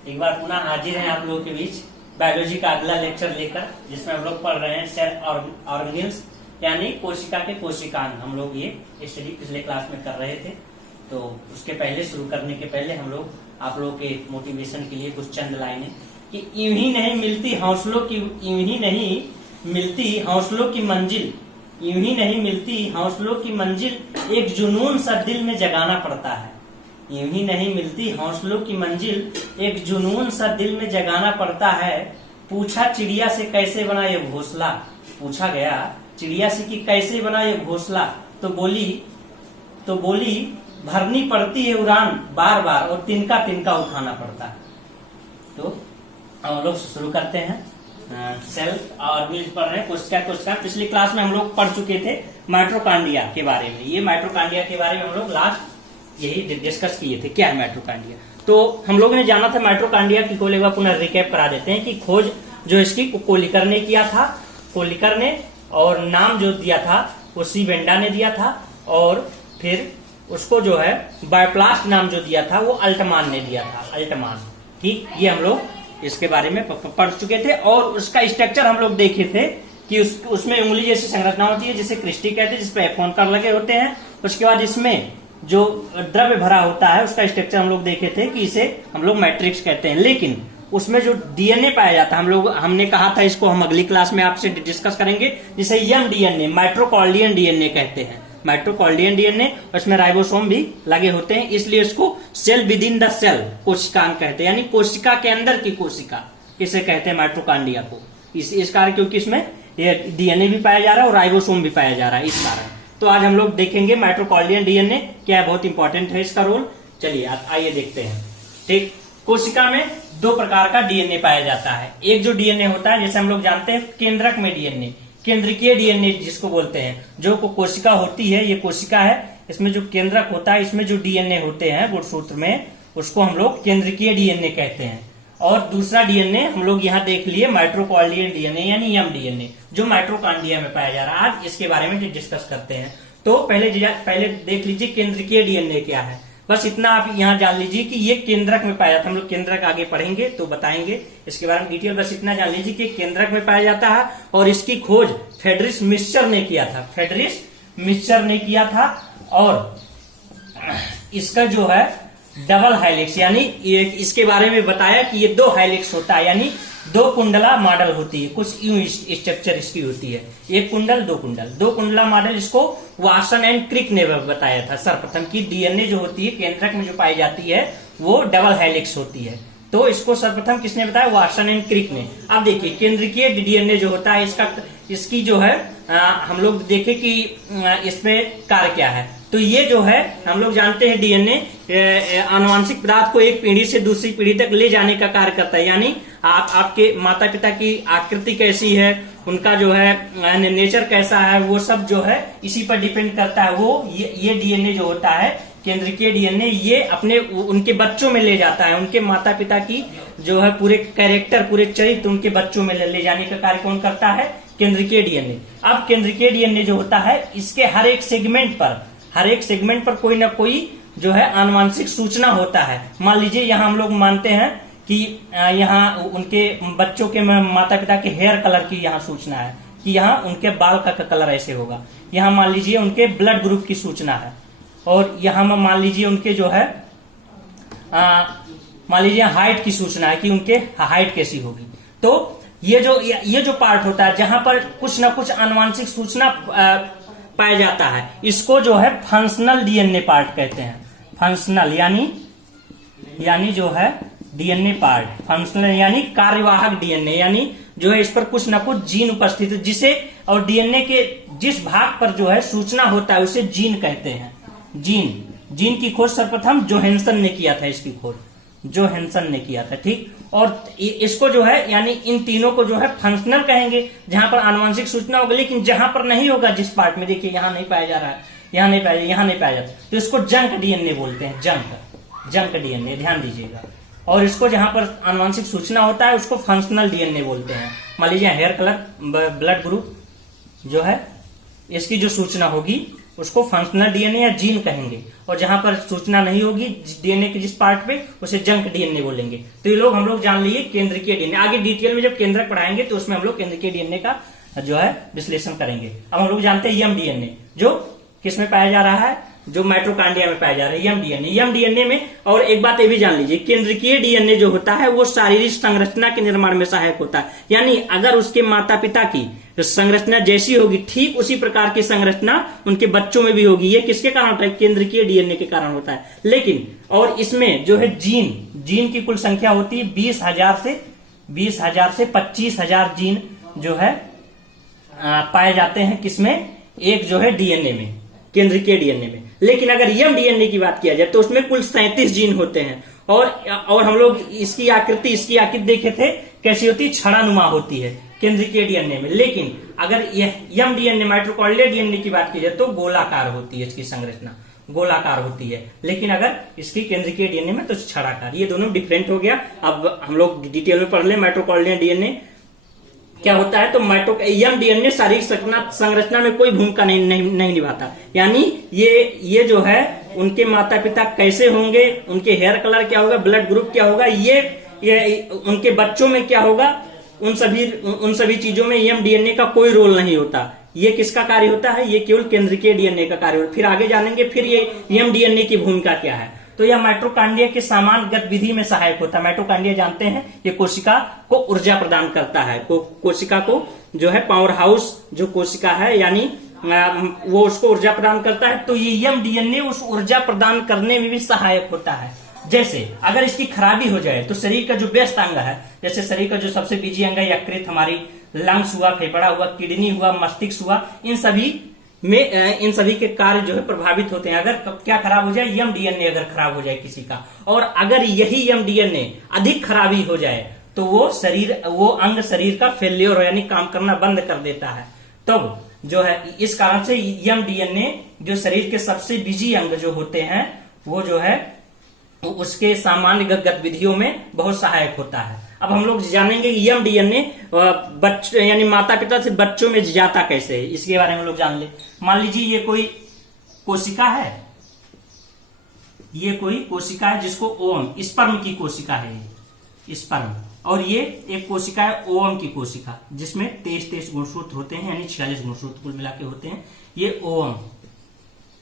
एक बार पुनः हाजिर हैं आप लोगों के बीच बायोलॉजी का अगला लेक्चर लेकर, जिसमें हम लोग पढ़ रहे हैं सेल ऑर्गेनिल्स यानी कोशिका के कोशिकांग। हम लोग ये स्टडी पिछले क्लास में कर रहे थे, तो उसके पहले शुरू करने के पहले हम लोग आप लोगों के मोटिवेशन के लिए कुछ चंद लाइनें कि यूं ही नहीं मिलती हौसलों की, यूं ही नहीं मिलती हौसलों की मंजिल, यूं ही नहीं मिलती हौसलों की मंजिल, एक जुनून सा दिल में जगाना पड़ता है। यूं ही नहीं मिलती हौसलों की मंजिल, एक जुनून सा दिल में जगाना पड़ता है। पूछा चिड़िया से कैसे बना ये घोंसला, पूछा गया चिड़िया से कि कैसे बना ये घोंसला, तो बोली भरनी पड़ती है उड़ान बार बार और तिनका तिनका उठाना पड़ता है। तो हम लोग शुरू करते हैं। सेल ऑर्गेनिल्स पढ़ रहे हैं, कोशिका। पिछली क्लास में हम लोग पढ़ चुके थे माइटोकॉन्ड्रिया के बारे में। ये माइटोकॉन्ड्रिया के बारे में हम लोग लास्ट यही डिस्कस किए थे, क्या है माइटोकॉन्ड्रिया। तो हम लोगों ने जाना था माइटोकॉन्ड्रिया की, को एक बार पुनः रिकैप करा देते हैं कि खोज जो इसकी कोलिकर ने किया था, कोलिकर ने, और नाम जो दिया था वो सी बेंडा ने दिया था, और फिर उसको जो है बायोप्लास्ट नाम जो दिया था वो अल्टमान ने दिया था, अल्टमान। ठीक, ये हम लोग इसके बारे में पढ़ चुके थे, और उसका स्ट्रक्चर हम लोग देखे थे कि उसमें उंगली जैसी संरचना होती है जिसे क्रिस्टी कहते हैं, जिसपे एफोनकर लगे होते हैं। उसके बाद इसमें जो द्रव्य भरा होता है उसका स्ट्रक्चर हम लोग देखे थे कि इसे हम लोग मैट्रिक्स कहते हैं। लेकिन उसमें जो डीएनए पाया जाता है, हमने कहा था इसको हम अगली क्लास में आपसे डिस्कस करेंगे, जिसे यम डीएनए, माइटोकॉन्ड्रियन डीएनए कहते हैं, माइटोकॉन्ड्रियन डीएनए। उसमें राइबोसोम भी लगे होते हैं, इसलिए इसको cell within the cell कोशिकांग कहते हैं, यानी कोशिका के अंदर की कोशिका इसे कहते हैं माइटोकॉन्ड्रिया को। इस कारण, क्योंकि इसमें डीएनए भी पाया जा रहा है और राइबोसोम भी पाया जा रहा है, इस कारण। तो आज हम लोग देखेंगे माइटोकॉन्ड्रियन डीएनए क्या है, बहुत इंपॉर्टेंट है इसका रोल। चलिए आइए देखते हैं। ठीक, कोशिका में दो प्रकार का डीएनए पाया जाता है। एक जो डीएनए होता है, जैसे हम लोग जानते हैं केंद्रक में डीएनए, केंद्रकीय डीएनए जिसको बोलते हैं, जो कोशिका होती है, ये कोशिका है, इसमें जो केंद्रक होता है, इसमें जो डीएनए होते हैं गुणसूत्र में, उसको हम लोग केंद्रकीय डीएनए कहते हैं। और दूसरा डीएनए हम लोग यहाँ देख लिए माइटोकॉन्ड्रियन डीएनए यानी यम डीएनए, जो माइटोकॉन्ड्रिया में पाया जा रहा है। आज इसके बारे में डिस्कस करते हैं। तो पहले देख लीजिए केंद्रकीय डीएनए क्या है, बस इतना आप यहाँ जान लीजिए कि ये केंद्रक में पाया जाता है। हम लोग केंद्रक आगे पढ़ेंगे तो बताएंगे इसके बारे में डिटेल, बस इतना जान लीजिए कि केंद्रक में पाया जाता है। और इसकी खोज फ्रेडरिक मिक्सचर ने किया था, फ्रेडरिक मिक्सचर ने किया था। और इसका जो है डबल हाइलेक्स, यानी इसके बारे में बताया कि ये दो हाइलेक्स होता है, यानी दो कुंडला मॉडल होती है, कुछ यूं स्ट्रक्चर इसकी होती है, एक कुंडल दो कुंडला मॉडल। इसको वाटसन एंड क्रिक ने बताया था सर्वप्रथम की डीएनए जो होती है केंद्रक में जो पाई जाती है वो डबल हाइलेक्स होती है। तो इसको सर्वप्रथम किसने बताया, वाटसन एंड क्रिक ने। अब देखिए केंद्रकीय डीएनए जो होता है इसकी जो है हम लोग देखे कि इसमें कार्य क्या है। तो ये जो है हम लोग जानते हैं डीएनए आनुवांशिक पदार्थ को एक पीढ़ी से दूसरी पीढ़ी तक ले जाने का कार्य करता है, यानी आपके माता पिता की आकृति कैसी है, उनका जो है नेचर कैसा है, वो सब जो है इसी पर डिपेंड करता है। वो ये डीएनए जो होता है केंद्रकीय डीएनए, ये अपने उनके बच्चों में ले जाता है, उनके माता पिता की जो है पूरे कैरेक्टर, पूरे चरित्र उनके बच्चों में ले जाने का कार्य कौन करता है, केंद्रकीय डीएनए। अब केंद्रकीय डीएनए जो होता है इसके हर एक सेगमेंट पर कोई ना कोई जो है आनुवांशिक सूचना होता है। मान लीजिए यहाँ हम लोग मानते हैं कि यहाँ उनके बच्चों के माता पिता के हेयर कलर की यहाँ सूचना है कि यहाँ उनके बाल का कलर ऐसे होगा। यहाँ मान लीजिए उनके ब्लड ग्रुप की सूचना है, और यहाँ मान लीजिए उनके जो है मान लीजिए हाइट की सूचना है कि उनके हाइट कैसी होगी। तो ये जो पार्ट होता है जहां पर कुछ न कुछ आनुवांशिक सूचना पाया जाता है, इसको जो है फंक्शनल डीएनए पार्ट कहते हैं। फंक्शनल यानी जो है डीएनए पार्ट, फंक्शनल यानी कार्यवाहक डीएनए, यानी जो है इस पर कुछ न कुछ जीन उपस्थित है, जिसे और डीएनए के जिस भाग पर जो है सूचना होता है उसे जीन कहते हैं। जीन की खोज सर्वप्रथम जोहानसन ने किया था, इसकी खोज जोहानसन ने किया था। ठीक, और इसको जो है यानी इन तीनों को जो है फंक्शनल कहेंगे, जहां पर आनुवांशिक सूचना होगी, लेकिन जहां पर नहीं होगा, जिस पार्ट में देखिए यहाँ नहीं पाया जा रहा है, यहाँ नहीं पाया जाता, तो इसको जंक डीएनए बोलते हैं, जंक डीएनए, ध्यान दीजिएगा। और इसको जहां पर आनुवांशिक सूचना होता है उसको फंक्शनल डीएनए बोलते हैं। मान लीजिए हेयर कलर, ब्लड ग्रुप जो है इसकी जो सूचना होगी उसको फंक्शनल डीएनए या जीन कहेंगे, और जहां पर सूचना नहीं होगी डीएनए के जिस पार्ट पे, उसे जंक डीएनए बोलेंगे। तो ये लोग हम लोग जान लिए केंद्रीय डीएनए। आगे डिटेल में जब केंद्रक पढ़ाएंगे तो उसमें हम लोग केंद्रीय डीएनए का जो है विश्लेषण करेंगे। अब हम लोग जानते हैं यम डीएनए, जो किसमें पाया जा रहा है, जो माइटोकॉन्ड्रिया में पाया जा रहा है, यम डीएनए। यम डीएनए में, और एक बात ये भी जान लीजिए, केंद्रीय डीएनए जो होता है वो शारीरिक संरचना के निर्माण में सहायक होता है। यानी अगर उसके माता पिता की संरचना जैसी होगी, ठीक उसी प्रकार की संरचना उनके बच्चों में भी होगी। ये किसके कारण होता है, केंद्रीय डीएनए के कारण होता है। लेकिन और इसमें जो है जीन की कुल संख्या होती है 20,000 से 25,000 जीन जो है पाए जाते हैं। किसमें, एक जो है डीएनए में, केंद्रीय डीएनए में। लेकिन अगर यम डीएनए की बात किया जाए तो उसमें कुल 37 जीन होते हैं। और हम लोग इसकी आकृति देखे थे कैसी होती है, छड़ानुमा होती है केंद्रीय डीएनए में। लेकिन अगर यम डीएनए माइटोकॉन्ड्रियल डीएनए की बात की जाए तो गोलाकार होती है, इसकी संरचना गोलाकार होती है। लेकिन अगर इसकी केंद्रीय डीएनए में तो छड़ाकार। ये दोनों डिफरेंट हो गया। अब हम लोग डिटेल में पढ़ ले माइटोकॉन्ड्रियल डीएनए क्या होता है। तो यम डीएनए शारीरिक संरचना में कोई भूमिका नहीं निभाता। यानी ये जो है उनके माता पिता कैसे होंगे, उनके हेयर कलर क्या होगा, ब्लड ग्रुप क्या होगा, ये उनके बच्चों में क्या होगा, उन सभी चीजों में यम डीएनए का कोई रोल नहीं होता। ये किसका कार्य होता है, ये केवल केंद्रीय डीएनए का कार्य होता है। फिर आगे जानेंगे फिर ये यम डीएनए की भूमिका क्या है। तो यह माइटोकॉन्ड्रिया के सामान्य गतिविधि में सहायक होता है। माइटोकॉन्ड्रिया जानते हैं ये कोशिका को ऊर्जा प्रदान करता है। कोशिका को जो है पावर हाउस जो कोशिका है, यानी वो उसको ऊर्जा प्रदान करता है। तो ये यम डीएनए उस ऊर्जा प्रदान करने में भी सहायक होता है। जैसे अगर इसकी खराबी हो जाए तो शरीर का जो व्यस्त अंग है, जैसे शरीर का जो सबसे बिजी अंग है यकृत, हमारी लंग्स हुआ, फेफड़ा हुआ, किडनी हुआ, मस्तिष्क हुआ, इन सभी के कार्य जो है प्रभावित होते हैं। अगर क्या खराब हो जाए, यम डीएनए अगर खराब हो जाए किसी का, और अगर यही यम डीएनए अधिक खराबी हो जाए तो वो अंग शरीर का फेल्योर हो, यानी काम करना बंद कर देता है। तब जो है इस कारण से यम डीएनए जो शरीर के सबसे बिजी अंग जो होते हैं वो जो है उसके सामान्य गतिविधियों में बहुत सहायक होता है। अब हम लोग जानेंगे कि यम डीएनए बच्चों यानी माता पिता से बच्चों में जाता कैसे है, इसके बारे में हम लोग जान ले। मान लीजिए ये कोई कोशिका है, ये कोई कोशिका है जिसको ओवम, स्पर्म की कोशिका है ये, स्पर्म। और ये एक कोशिका है ओवम की कोशिका, जिसमें 23 गुणसूत्र होते हैं, यानी 46 गुणसूत्र कुल मिला के होते हैं। ये ओवम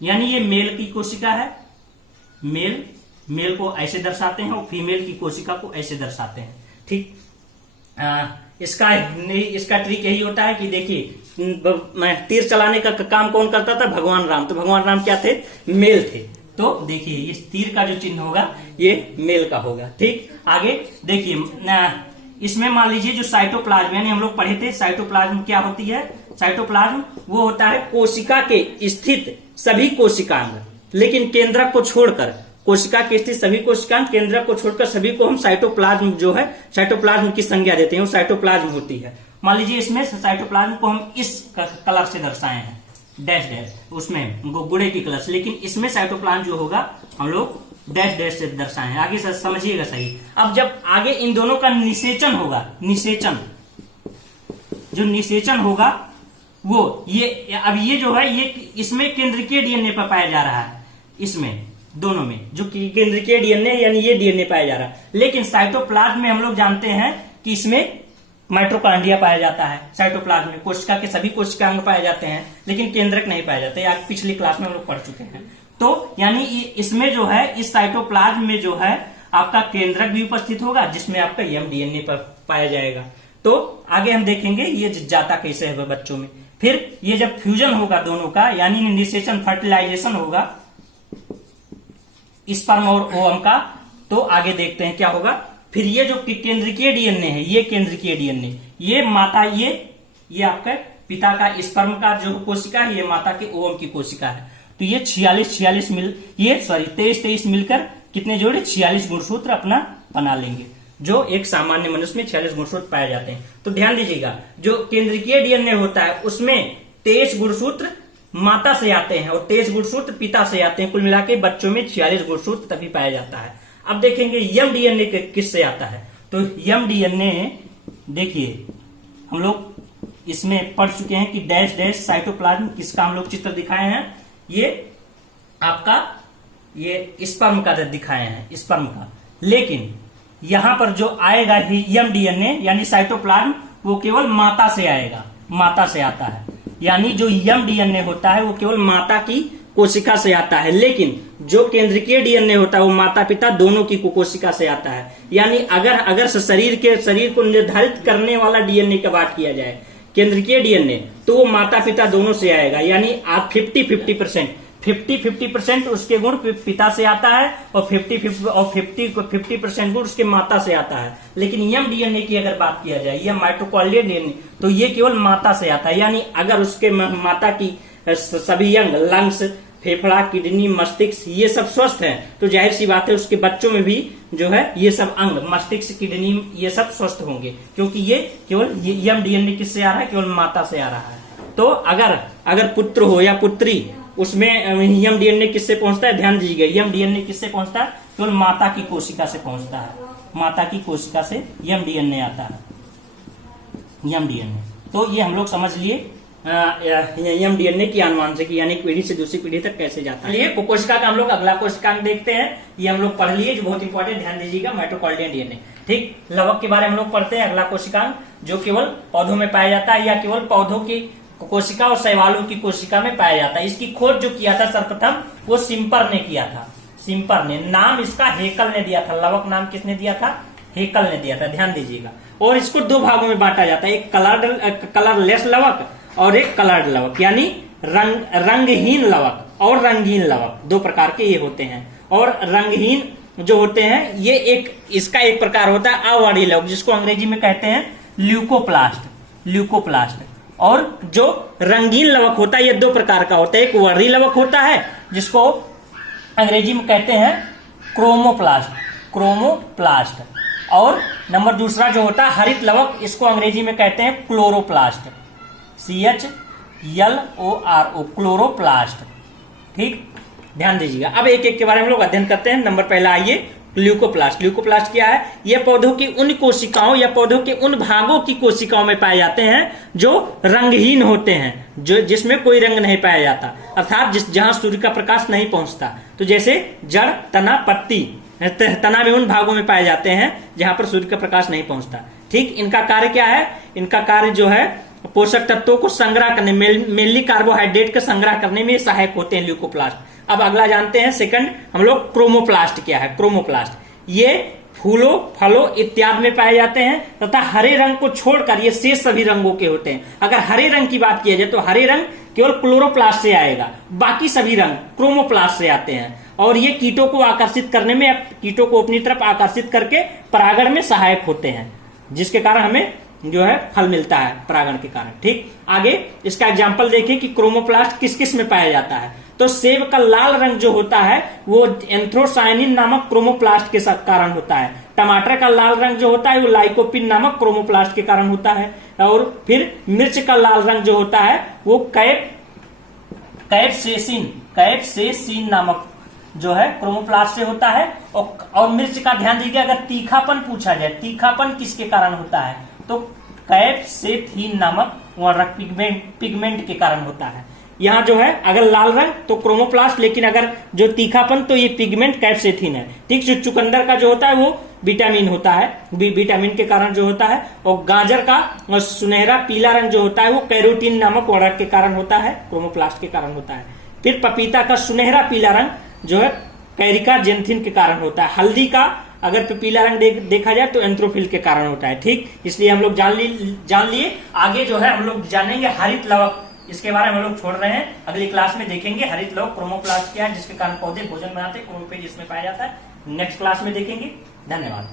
यानी ये मेल की कोशिका है। मेल को ऐसे दर्शाते हैं और फीमेल की कोशिका को ऐसे दर्शाते हैं। ठीक, इसका ट्रिक यही होता है कि देखिए तीर चलाने का काम कौन करता था, भगवान राम। तो भगवान राम क्या थे, मेल थे। तो देखिए ये तीर का जो चिन्ह होगा ये मेल का होगा। ठीक, आगे देखिए इसमें मान लीजिए जो साइटोप्लाज्म, यानी हम लोग पढ़े थे साइटोप्लाज्म क्या होती है। साइटोप्लाज्म वो होता है कोशिका के स्थित सभी कोशिकांग, लेकिन केंद्रक को छोड़कर, कोशिका के स्थित सभी कोशिकांग केंद्रक को छोड़कर सभी को हम साइटोप्लाज्म जो है साइटोप्लाज्म की संज्ञा देते हैं, वो साइटोप्लाज्म होती है। मान लीजिए इसमें साइटोप्लाज्म को हम इस कलर से दर्शाए हैं, डैश डैश, उसमें गुड़े की कलर से, लेकिन इसमें साइटोप्लाज्म जो होगा हम लोग डैश डैश से दर्शाए हैं। आगे समझिएगा सही। अब जब आगे इन दोनों का निषेचन होगा, जो निषेचन होगा वो अब ये जो है ये इसमें केंद्रीय डीएनए पर पाया जा रहा है, इसमें दोनों में जो केंद्रीय डीएनए यानी ये डीएनए पाया जा रहा है। लेकिन साइटोप्लाज्म में हम लोग जानते हैं कि इसमें माइटोकॉन्ड्रिया पाया जाता है। साइटोप्लाज्म में कोशिका के सभी कोशिकांग पाए जाते हैं, लेकिन केंद्रक नहीं पाए जाते। या पिछली क्लास में हम लोग पढ़ चुके हैं। तो यानी इसमें जो है इस साइटोप्लाज्म में जो है आपका केंद्रक भी उपस्थित होगा, जिसमें आपका यम डीएनए पर पाया जाएगा। तो आगे हम देखेंगे ये जाता कैसे है बच्चों में। फिर ये जब फ्यूजन होगा दोनों का, यानी निषेचन फर्टिलाइजेशन होगा स्पर्म और ओवम का, तो आगे देखते हैं क्या होगा। फिर ये जो केंद्रीय डीएनए है, ये केंद्रीय डीएनए, ये माता ये आपका पिता का स्पर्म का जो कोशिका है, ये माता के ओवम की कोशिका है। तो ये 23 मिलकर कितने जोड़े 46 गुणसूत्र अपना बना लेंगे, जो एक सामान्य मनुष्य में 46 गुणसूत्र पाए जाते हैं। तो ध्यान दीजिएगा, जो केंद्रीय डीएनए होता है उसमें 23 गुणसूत्र माता से आते हैं और 23 गुणसूत्र पिता से आते हैं। कुल मिला के बच्चों में 46 गुणसूत्र तभी पाया जाता है। अब देखेंगे यम डीएनए किससे आता है। तो यम डीएनए देखिए हम लोग इसमें पढ़ चुके हैं कि डैश डैश साइटोप्लाज्म, किसका हम लोग चित्र दिखाए हैं, ये आपका ये स्पर्म का दिखाए हैं, स्पर्म का। लेकिन यहां पर जो आएगा हीलियम डीएनए यानी साइटोप्लाज्म, वो केवल माता से आएगा, माता से आता है। यानी जो हीलियम डीएनए होता है वो केवल माता की कोशिका से आता है, लेकिन जो केंद्रीय डीएनए होता है वो माता पिता दोनों की कोशिका से आता है। यानी अगर शरीर को निर्धारित करने वाला डीएनए की बात किया जाए, केंद्रीय डीएनए, तो वो माता पिता दोनों से आएगा। यानी आप 50-50% उसके गुण पिता से आता है और 50% गुण उसके माता से आता है। लेकिन यम डीएनए की अगर बात किया जाए, यह माइटोकॉन्ड्रियल डीएनए, तो ये केवल माता से आता है। यानी अगर उसके माता की सभी अंग, लंग्स, फेफड़ा, किडनी, मस्तिष्क ये सब स्वस्थ हैं, तो जाहिर सी बात है उसके बच्चों में भी जो है ये सब अंग, मस्तिष्क, किडनी, ये सब स्वस्थ होंगे, क्योंकि ये केवल यम डीएनए किससे आ रहा है, केवल माता से आ रहा है। तो अगर पुत्र हो या पुत्री, उसमें यम डीएनए किससे पहुंचता है, ध्यान दीजिएगा, यम डीएनए किससे पहुंचता है, केवल माता की कोशिका से पहुंचता है। माता की कोशिका से यम डीएनए आता है, यम डीएनए। तो ये हम लोग समझ लिए यम डीएनए की आनुवांशिक, यानी पीढ़ी से दूसरी पीढ़ी तक कैसे जाता है। ये कोशिका का हम लोग अगला कोशिकांग देखते हैं, ये हम लोग पढ़ लिए, जो बहुत इंपॉर्टेंट, ध्यान दीजिएगा, माइटोकॉन्ड्रियल डीएनए। ठीक, लवक के बारे में हम लोग पढ़ते हैं, अगला कोशिकांग, जो केवल पौधों में पाया जाता है या केवल पौधों की कोशिका और शैवालों की कोशिका में पाया जाता है। इसकी खोज जो किया था सर्वप्रथम वो सिम्पर ने किया था, सिम्पर ने। नाम इसका हेकल ने दिया था, लवक नाम किसने दिया था, हेकल ने दिया था, ध्यान दीजिएगा। और इसको दो भागों में बांटा जाता है, एक कलरलेस लवक और एक कलर्ड लवक, यानी रंगहीन लवक और रंगीन लवक, दो प्रकार के ये होते हैं। और रंगहीन जो होते हैं, ये इसका एक प्रकार होता है अवर्णीय लवक, जिसको अंग्रेजी में कहते हैं ल्यूकोप्लास्ट। और जो रंगीन लवक होता है, ये दो प्रकार का होता है, एक वर्णीय लवक होता है जिसको अंग्रेजी में कहते हैं क्रोमोप्लास्ट, और नंबर दूसरा जो होता है हरित लवक, इसको अंग्रेजी में कहते हैं क्लोरोप्लास्ट, CHLORO, क्लोरोप्लास्ट। ठीक, ध्यान दीजिएगा। अब एक एक के बारे में लोग अध्ययन करते हैं। नंबर पहला आइए, ल्यूकोप्लास्ट क्या है, यह पौधों की उन कोशिकाओं या पौधों के उन भागों की कोशिकाओं में पाए जाते हैं जो रंगहीन होते हैं, जो जिसमें कोई रंग नहीं पाया जाता, अर्थात जहां सूर्य का प्रकाश नहीं पहुंचता। तो जैसे जड़, तना, पत्ती, तना में उन भागों में पाए जाते हैं जहां पर सूर्य का प्रकाश नहीं पहुंचता। ठीक, इनका कार्य क्या है, इनका कार्य जो है पोषक तत्वों को संग्रह करने, मेनली कार्बोहाइड्रेट का संग्रह करने में सहायक होते हैं ल्यूकोप्लास्ट। अब अगला जानते हैं, सेकंड हम लोग क्रोमोप्लास्ट क्या है। क्रोमोप्लास्ट ये फूलों, फलों इत्यादि में पाए जाते हैं तथा हरे रंग को छोड़कर ये शेष सभी रंगों के होते हैं। अगर हरे रंग की बात की जाए तो हरे रंग केवल क्लोरोप्लास्ट से आएगा, बाकी सभी रंग क्रोमोप्लास्ट से आते हैं। और ये कीटों को आकर्षित करने में, कीटों को अपनी तरफ आकर्षित करके परागण में सहायक होते हैं, जिसके कारण हमें जो है फल मिलता है परागण के कारण। ठीक, आगे इसका एग्जाम्पल देखें कि क्रोमोप्लास्ट किस किस में पाया जाता है। तो सेब का लाल रंग जो होता है वो एंथ्रोसायनिन नामक क्रोमोप्लास्ट के कारण होता है। टमाटर का लाल रंग जो होता है वो लाइकोपिन नामक क्रोमोप्लास्ट के कारण होता है। और फिर मिर्च का लाल रंग जो होता है वो कैप्सेसिन नामक जो है क्रोमोप्लास्ट से होता है। और मिर्च का ध्यान दीजिए, अगर तीखापन पूछा जाए, तीखापन किसके कारण होता है, तो कैप्सेथीन नामक पिगमेंट के कारण होता है। यहाँ जो है अगर लाल रंग तो क्रोमोप्लास्ट, लेकिन अगर जो तीखापन तो ये पिगमेंट कैप्सेथीन है। ठीक, जो चुकंदर का जो होता है वो विटामिन होता है, विटामिन के कारण जो होता है। और गाजर का सुनहरा पीला रंग जो होता है वो कैरोटीन नामक वर्णक के कारण होता है, क्रोमोप्लास्ट के कारण होता है। फिर पपीता का सुनहरा पीला रंग जो है कैरिका जेंथिन के कारण होता है। हल्दी का अगर पीला रंग देखा जाए तो एंथ्रोफिल के कारण होता है। ठीक, इसलिए हम लोग जान लिए। आगे जो है हम लोग जानेंगे हरित लवक, इसके बारे में हम लोग छोड़ रहे हैं, अगली क्लास में देखेंगे हरित लवक क्रोमोप्लास्ट क्या है, जिसके कारण पौधे भोजन बनाते हैं, क्लोरोफिल इसमें पाया जाता है। नेक्स्ट क्लास में देखेंगे। धन्यवाद।